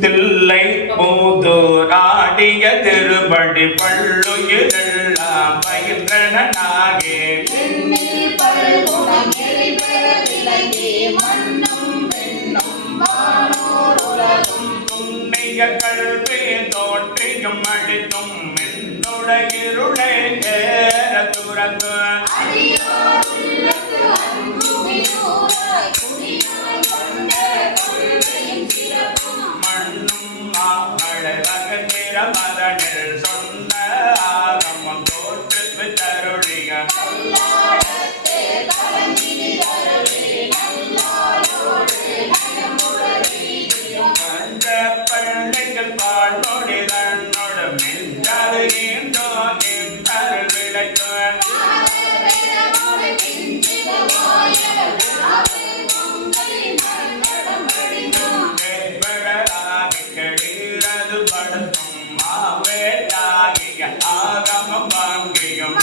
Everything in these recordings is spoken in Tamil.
தில்லை மூதூராடிய திருபடி பள்ளுயிரெல்லாம் பயின்றனாகே துண்ணிய கல்வி தோற்றியும் அழித்தும் என்னுடையிருளை ஏற துறந்து மதனில் சொன்ன ஆகமம் தோற்று தருளிய அந்த பள்ளிகள் பாழ்மொழி தன்னோடு மின்றாது ஏந்தோ நின்றல் விளைத்தோ ஆகமம் வாங்கியும்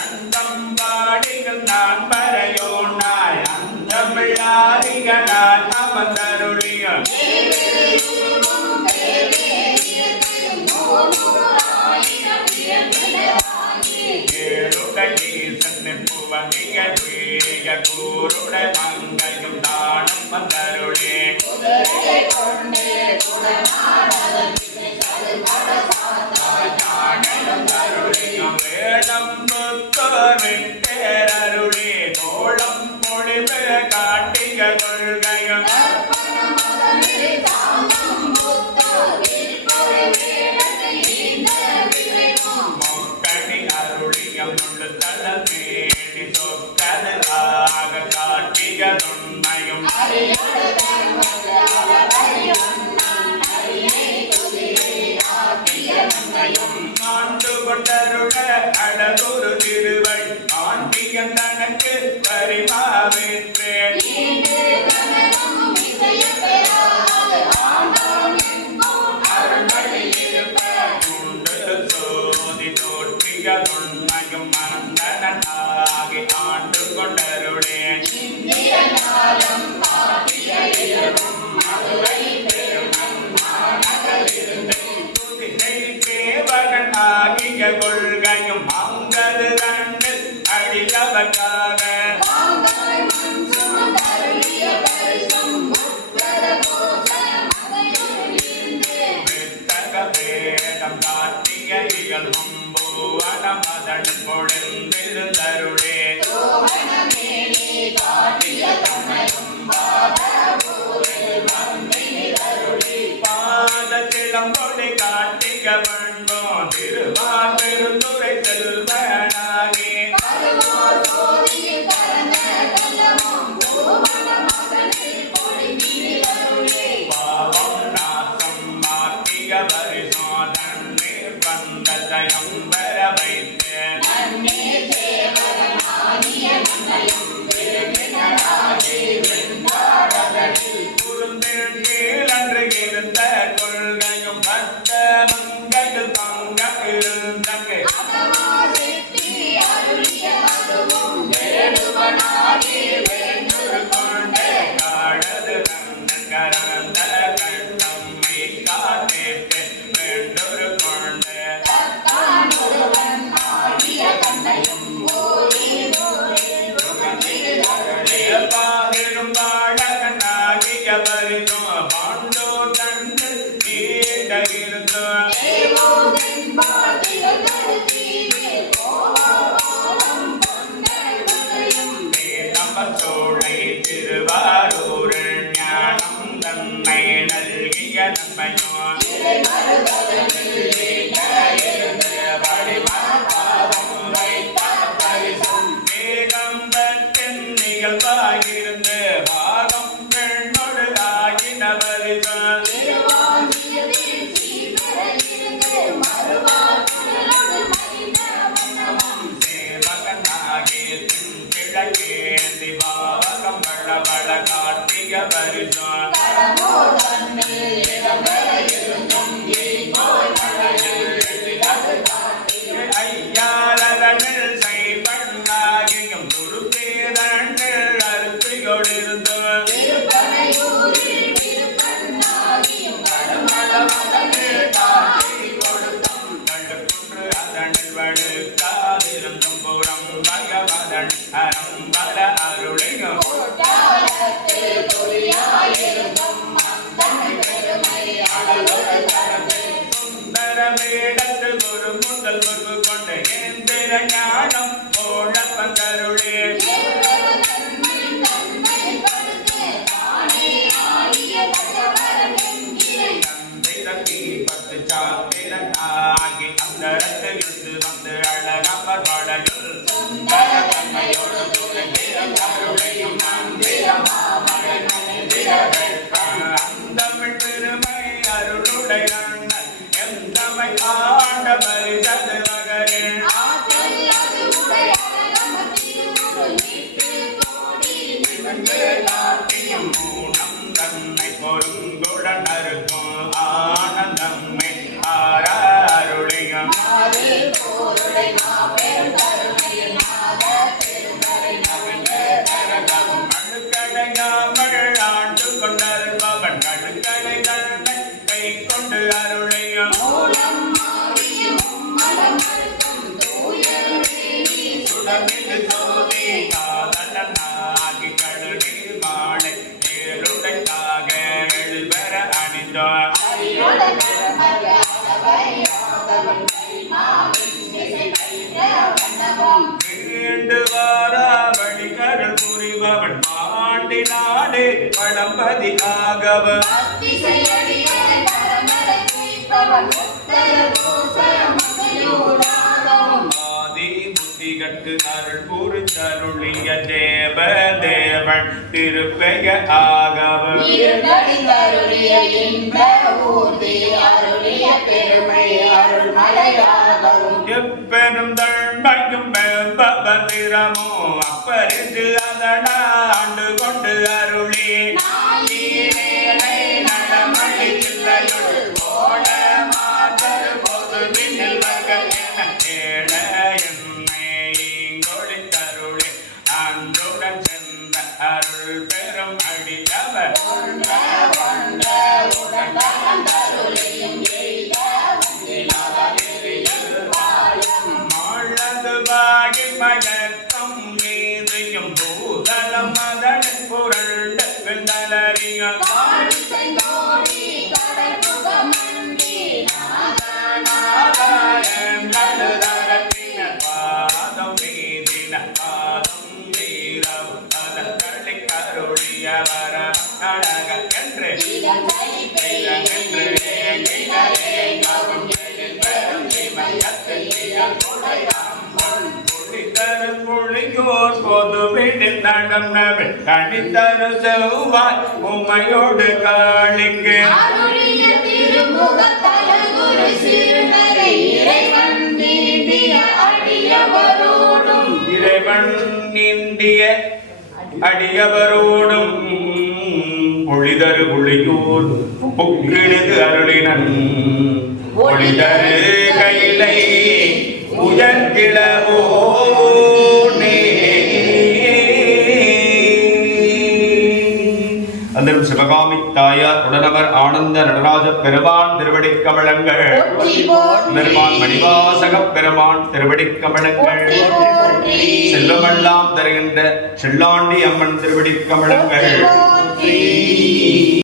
அந்தம் பாடிகள் நான் பறையோனாய் அந்த விழாதிகளால் அமர்ந்தருளிய கூருடை மங்கையும் தானும் வந்தருளே வேடம் முத்தோருளே தோளம் மொழிவு காட்டிய கொள்கையும் காட்டிய உண்மையும் ஆண்டு கொண்டருட அழகுரு திருவள் ஆண்டியன் தனக்கு பரிமாவேற்றேன் சோதி தோற்றிய உண்மையும் மனந்தனாகி ஆண்டு கொண்டருளே ஆகிய கொள்கையும் அங்கது கண்ணில் அடியவர்காக வேடம் காட்டிய இயல்பும் பூவனமதன் பொழிந்திருந்தருளே பாதத்திடம் பொடி காட்டிய பண்போ திருவாபெருந்துரை செல்வனாகி பாவம் நாசம் மாற்றிய பரிசோதனை பந்தயம் பெற வைத்தேன் குழுந்தில் கீழன்று இருந்த கொள்கையும் பட்ட மங்கையில் பங்க இருந்தங்கு கொண்டே காடது கரந்த கண்ணம்மை காட்டேட்டு வேண்டொரு கொண்டே வழுக்காதிருந்தும் புறம் பகவதன் அறம் வர அருளியும் சுந்தர வேடத்து ஒரு முதல் பொறுப்பு கொண்டு ஏந்திர ஞானம் போழ பந்தருளே பத்து சாத்திரனாகி அந்த ரத்திலிருந்து வந்து அழகமர் வளையுள் சுந்தர தன்மையோடு அருளையும் அந்தமிழ் பெருமை அருளுடைய அண்ணன் எந்தமை ஆண்ட பரிசது மகனே மூலம் தன்னை பொருங்குடன் அருக்கும் ஆனந்தம்மை ஆராருளியம் அழுக்கடையாமல் ஆண்டு கொண்டருபவன் கழுக்கடை தன்னை கை கொண்டு அருளியம் சுடமிது சோதி காதலனாகி கழுவி மாலை ஏழுடைக்காக எழுபெற அணிந்தார் மீண்டு வாராவழி கருள் புரிபவன் பாண்டினாலே பழம்பதி ஆகவன் ஆதி புத்திகட்கு அருள் புரிந்தருளிய தேவ தேவன் திருப்பெய ஆகவன் எப்பெரும் தன்மையும் மேம்பதிரமோ அப்பரிசு அதனாண்டு கொண்டு அருளி நடமணி சில்லையுள் ஓட மாதரு பொது விண்ணில் வகென ஏழ என்னை கொளித்தருளி அன்றுடன் சென்ற அருள் பெரும் அடித்தவர் மயக்கம் மீதையும் பூதலம் மதன் புரண்ட வெண்டலறிய பாதம் மீதின பாதம் வீரவும் அதற்களை கருளிய வர அழக என்று பொழியோர் பொது வீட்டில் நடம் நபில் கணித்தரு செவ்வாய் உமையோடு காளிக்கு இறைவன் இந்திய அடியவரோடும் பொழிதரு புளியூர் புக்கிழுது அருளினன் பொழிதரு கையிலை உயர்கிழவோனே அந்த சிவகாமி தாயார் உடனவர் ஆனந்த நடராஜ பெருமான் திருவடி கமலங்கள் பெருமான் மணிவாசக பெருமான் திருவடி கமலங்கள் செல்வமெல்லாம் தருகின்ற செல்லாண்டி அம்மன் திருவடி கமலங்கள்